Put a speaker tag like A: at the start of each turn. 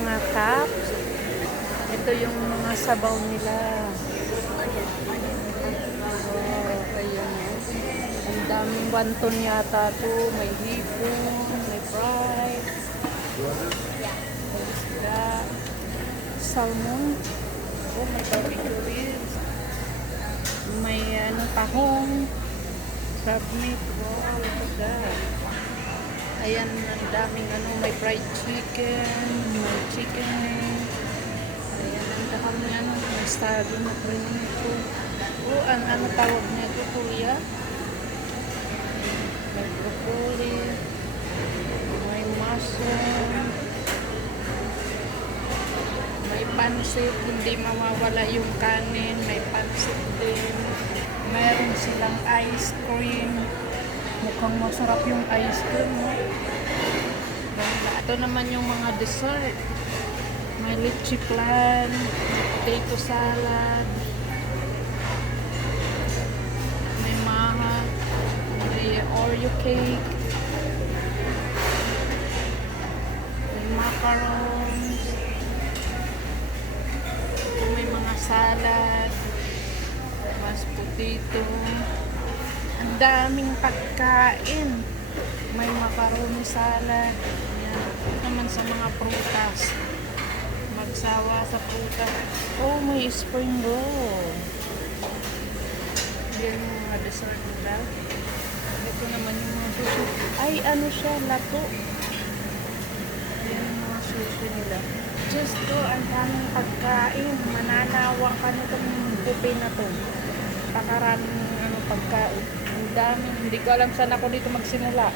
A: mga cups. Ito yung mga sabaw nila. Oh, ayan. Ang daming wanton yata to. May hipon, may fried. Isda. Salmon. Oh, may barbecue ribs. May ano, tahong. Crab meat. Wow, look at. Ayan, ang daming ano, may fried chicken, may chicken. Ayan, ang dami ano, may stado na prinito. Oh, ang ano tawag niya ito, tuya. May broccoli. May mushroom. May pansit, hindi mawawala yung kanin. May pansit din. Meron silang ice cream. Mukhang masarap yung ice cream. No? Ito naman yung mga dessert. May lychee may potato salad, may maha, may Oreo cake, may macarons, may mga salad, mas potato. Daming pagkain. May macaroni salad. Yan. Naman sa mga prutas. Magsawa sa prutas. Oh, may spring roll. Yan yung mga dessert nila. Ito naman yung mga sushi. Ay, ano siya? Lato. Yan yung mga sushi nila. Just to, ang daming pagkain. Mananawa ka nitong buffet na to. Pakaraming ano, pagkain. Daming. Hindi ko alam saan ako dito magsimula.